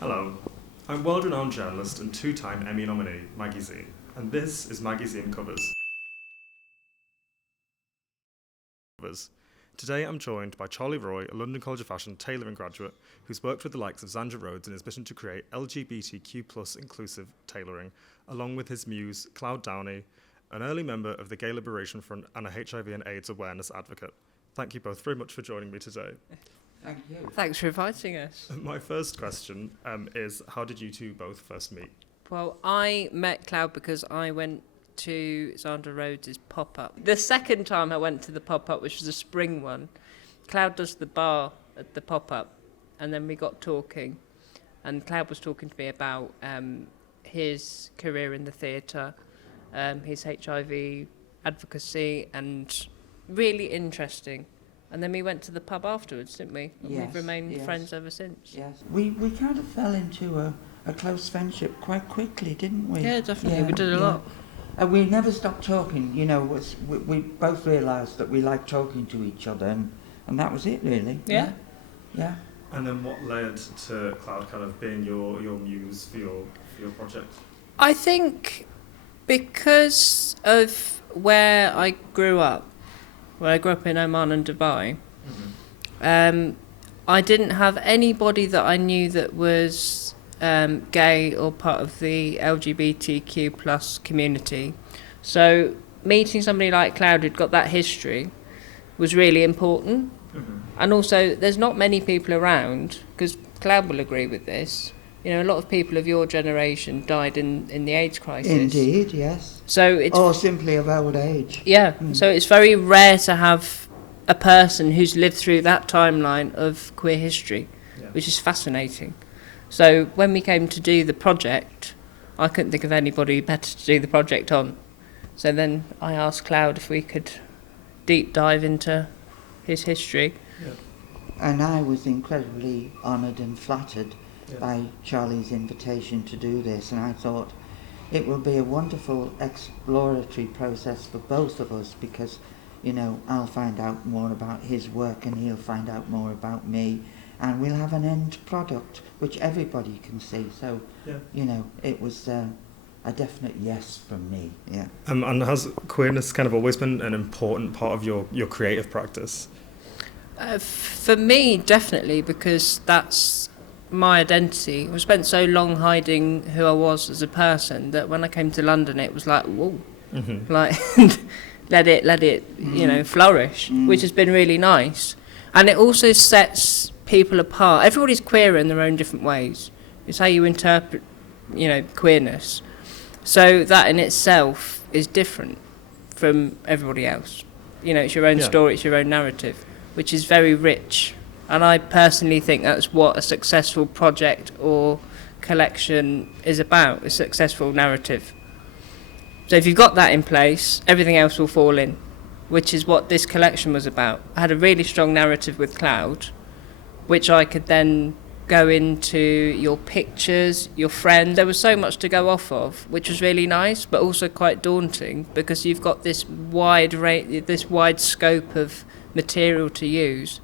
Hello, I'm world-renowned journalist and two-time Emmy nominee Maggie Zine, and this is Maggie Zine Covers. Today I'm joined by Charlie Roy, a London College of Fashion tailoring graduate who's worked with the likes of Zandra Rhodes in his mission to create LGBTQ+ inclusive tailoring, along with his muse, Downey, an early member of the Gay Liberation Front and a HIV and AIDS awareness advocate. Thank you both very much for joining me today. Thank you. Thanks for inviting us. My first question is, how did you two both first meet? Well, I met Cloud because I went to Zandra Rhodes' pop-up. The second time I went to the pop-up, which was a spring one, Cloud does the bar at the pop-up, and then we got talking, and Cloud was talking to me about his career in the theatre, his HIV advocacy, and really interesting. And then we went to the pub afterwards, didn't we? And Yes, we've remained yes. friends ever since. Yes. We kind of fell into a close friendship quite quickly, didn't we? Yeah, definitely. We did a lot. And we never stopped talking, you know, we both realised that we liked talking to each other, and that was it, really. Yeah. Yeah. And then what led to Cloud kind of being your muse for your project? I think because of where I grew up in Oman and Dubai, I didn't have anybody that I knew that was gay or part of the LGBTQ plus community. So meeting somebody like Cloud who'd got that history was really important. And also, there's not many people around, because Cloud will agree with this. You know, a lot of people of your generation died in the AIDS crisis. Indeed, yes. So it's Or simply of old age. Yeah, so it's very rare to have a person who's lived through that timeline of queer history, which is fascinating. So when we came to do the project, I couldn't think of anybody better to do the project on. So then I asked Cloud if we could deep dive into his history. Yeah. And I was incredibly honoured and flattered by Charlie's invitation to do this, and I thought it will be a wonderful exploratory process for both of us, because, you know, I'll find out more about his work and he'll find out more about me, and we'll have an end product which everybody can see. So, you know, it was a definite yes from me. Yeah. And has queerness kind of always been an important part of your creative practice? For me, definitely, because that's my identity. I spent so long hiding who I was as a person that when I came to London, it was like, whoa, like let it, you know, flourish, which has been really nice. And it also sets people apart. Everybody's queer in their own different ways. It's how you interpret, you know, queerness. So that in itself is different from everybody else. You know, it's your own story, it's your own narrative, which is very rich. And I personally think that's what a successful project or collection is about, a successful narrative. So if you've got that in place, everything else will fall in, which is what this collection was about. I had a really strong narrative with Cloud, which I could then go into your pictures, your friend. There was so much to go off of, which was really nice, but also quite daunting, because you've got this wide scope of material to use,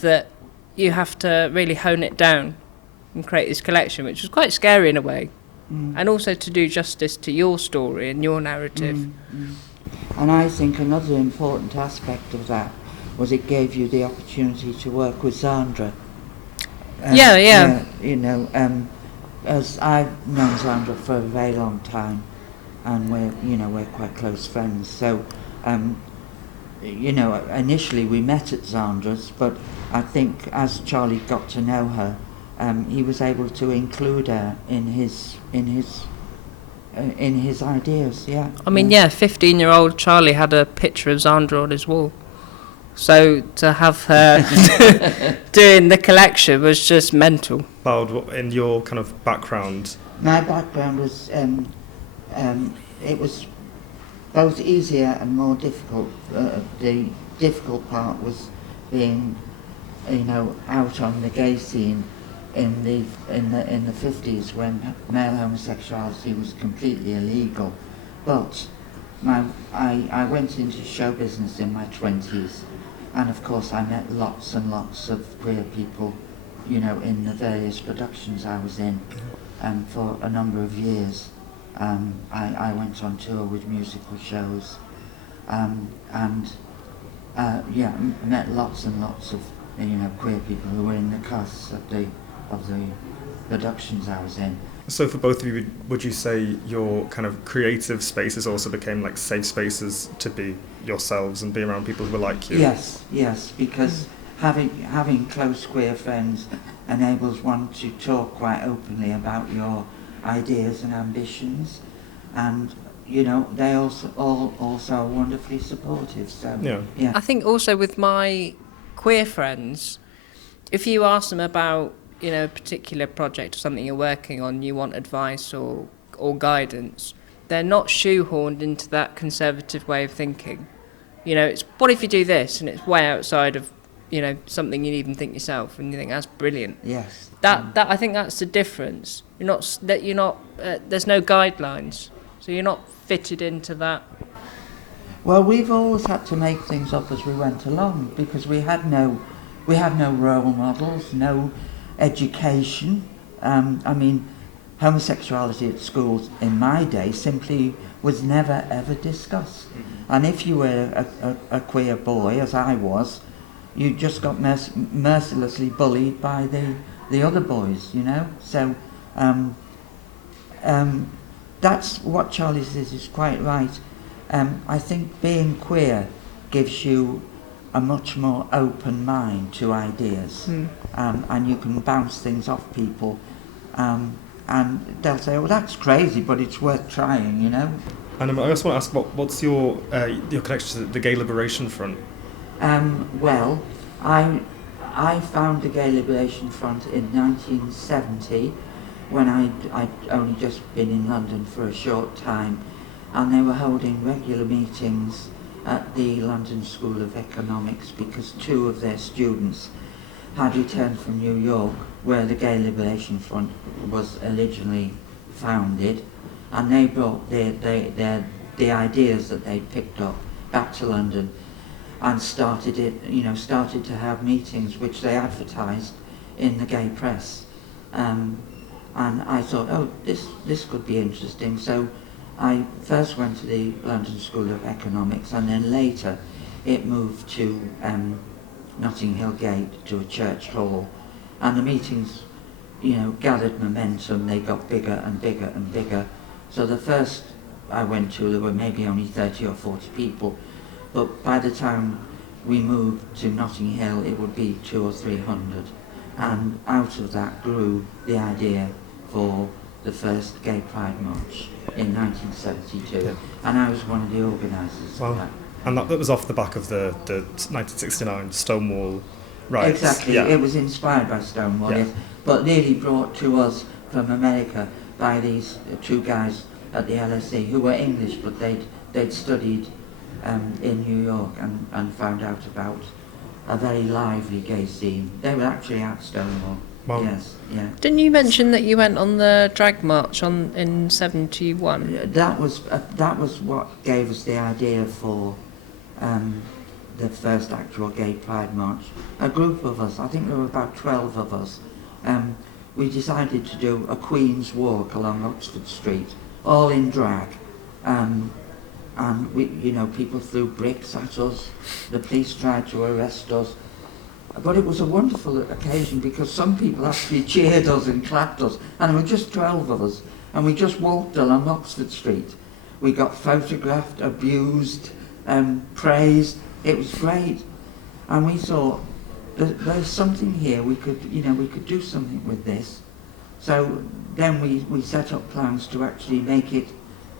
that you have to really hone it down and create this collection, which was quite scary in a way, and also to do justice to your story and your narrative. And I think another important aspect of that was it gave you the opportunity to work with Zandra. You know, as I've known Zandra for a very long time, and we're quite close friends. So, you know, initially we met at Zandra's, but I think as Charlie got to know her, he was able to include her in his ideas. Yeah. I mean, 15-year-old Charlie had a picture of Zandra on his wall. So to have her doing the collection was just mental. In your kind of background? My background was, it was both easier and more difficult. The difficult part was being, you know, out on the gay scene in the 50s, when male homosexuality was completely illegal. But I went into show business in my 20s, and of course I met lots and lots of queer people in the various productions I was in for a number of years. I went on tour with musical shows and met lots and lots of queer people who were in the casts of the productions I was in. So for both of you, would you say your kind of creative spaces also became like safe spaces to be yourselves and be around people who were like you? Yes, because having close queer friends enables one to talk quite openly about your ideas and ambitions, and they also are wonderfully supportive. So yeah. I think also with my queer friends, if you ask them about a particular project or something you're working on, you want advice or guidance, they're not shoehorned into that conservative way of thinking. It's what if you do this, and it's way outside of something you'd even think yourself, and you think that's brilliant. Yes. That I think that's the difference. You're not there's no guidelines, so you're not fitted into that. Well, we've always had to make things up as we went along because we had no role models, no education. Homosexuality at schools in my day simply was never ever discussed. And if you were a queer boy, as I was, you just got mercilessly bullied by the other boys, So that's what Charlie says is quite right. I think being queer gives you a much more open mind to ideas, and you can bounce things off people, and they'll say, well, that's crazy, but it's worth trying, And I just want to ask, what's your connection to the Gay Liberation Front? Well, I found the Gay Liberation Front in 1970 when I'd only just been in London for a short time, and they were holding regular meetings at the London School of Economics because two of their students had returned from New York, where the Gay Liberation Front was originally founded, and they brought the ideas that they picked up back to London and started to have meetings which they advertised in the gay press. And I thought, oh, this could be interesting. So I first went to the London School of Economics, and then later it moved to Notting Hill Gate, to a church hall, and the meetings, gathered momentum. They got bigger and bigger and bigger. So the first I went to, there were maybe only 30 or 40 people, but by the time we moved to Notting Hill, it would be 200 or 300, and out of that grew the idea for the first Gay Pride March in 1972, and I was one of the organisers of that. And that was off the back of the 1969 Stonewall riots. Exactly, yeah. It was inspired by Stonewall, yes, but nearly brought to us from America by these two guys at the LSE who were English, but they'd studied in New York and found out about a very lively gay scene. They were actually at Stonewall. Wow. Yes, yeah. Didn't you mention that you went on the drag march in 71? That was what gave us the idea for the first actual Gay Pride March. A group of us, I think there were about 12 of us, we decided to do a Queen's Walk along Oxford Street, all in drag. And we, people threw bricks at us, the police tried to arrest us. But it was a wonderful occasion because some people actually cheered us and clapped us, and there were just 12 of us, and we just walked along Oxford Street. We got photographed, abused, praised. It was great, and we thought there's something here. We could do something with this. So then we set up plans to actually make it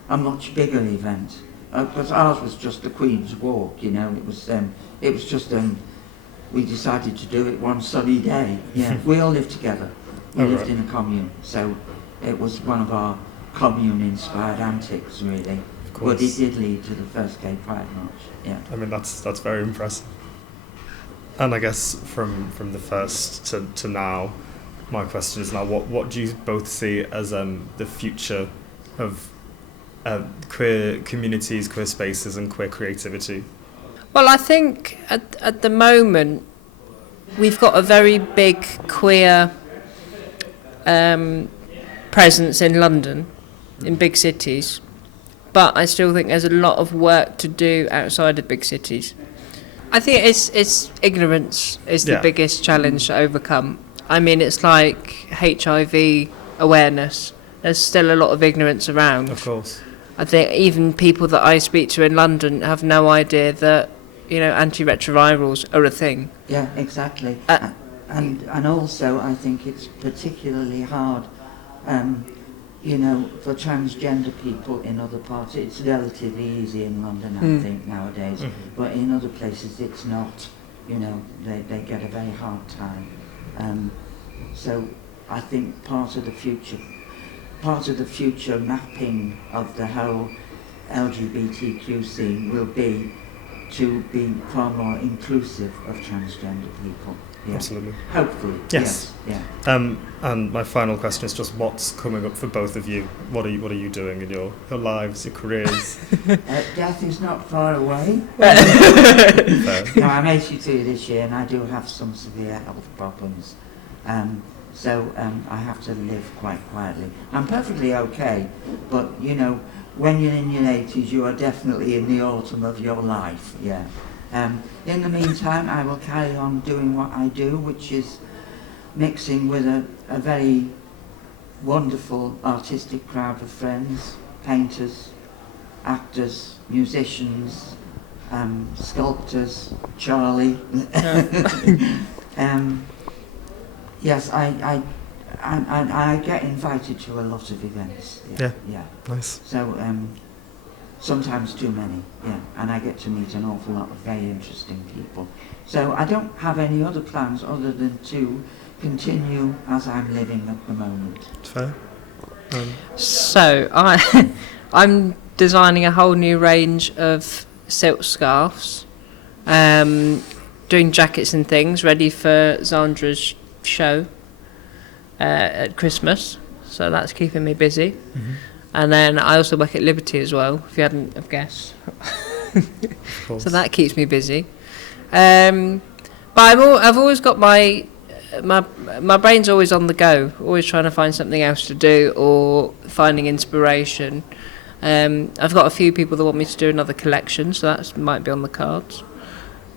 a much bigger event, because ours was just the Queen's Walk. It was just we decided to do it one sunny day. Yeah, we all lived together. We lived in a commune, so it was one of our commune-inspired antics, really. But it did lead to the first Gay Pride March. Yeah. I mean, that's very impressive. And I guess from the first to now, my question is now: what do you both see as the future of queer communities, queer spaces, and queer creativity? Well, I think at the moment, we've got a very big queer presence in London, in big cities, but I still think there's a lot of work to do outside of big cities. I think it's ignorance is the biggest challenge to overcome. I mean, it's like HIV awareness. There's still a lot of ignorance around. Of course. I think even people that I speak to in London have no idea that, antiretrovirals are a thing. Yeah, exactly. And also, I think it's particularly hard, for transgender people in other parts. It's relatively easy in London, I think, nowadays. Mm-hmm. But in other places, it's not. They get a very hard time. So I think part of the future mapping of the whole LGBTQ scene will be to be far more inclusive of transgender people. Yeah. Absolutely. Hopefully. Yes. Yeah. And my final question is just what's coming up for both of you? What are you doing in your lives, your careers? Death is not far away. No, I'm 82 this year and I do have some severe health problems. So I have to live quite quietly. I'm perfectly okay, but when you're in your 80s, you are definitely in the autumn of your life. Yeah. In the meantime, I will carry on doing what I do, which is mixing with a very wonderful artistic crowd of friends, painters, actors, musicians, sculptors, Charlie. Yes, I get invited to a lot of events. Yeah. Nice. So sometimes too many. Yeah, and I get to meet an awful lot of very interesting people. So I don't have any other plans other than to continue as I'm living at the moment. Fair. So I'm designing a whole new range of silk scarves, doing jackets and things ready for Zandra's show at Christmas, so that's keeping me busy. Mm-hmm. And then I also work at Liberty as well, if you hadn't have guessed. So that keeps me busy. But I've always got my brain's always on the go, always trying to find something else to do or finding inspiration. I've got a few people that want me to do another collection, so that might be on the cards.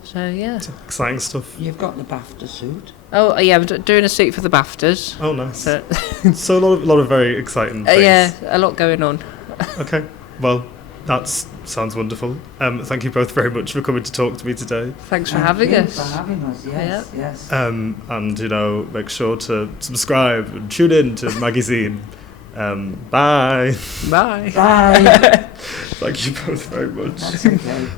So yeah, exciting stuff. You've got the BAFTA suit. Oh yeah, I'm doing a suit for the BAFTAs. Oh nice. So a lot of very exciting things. Yeah, a lot going on. Okay, well that sounds wonderful. Thank you both very much for coming to talk to me today. Thanks for having us. For having us, yes, yes. And make sure to subscribe and tune in to Maggie Zine. Bye. Bye. Bye. Thank you both very much. That's okay.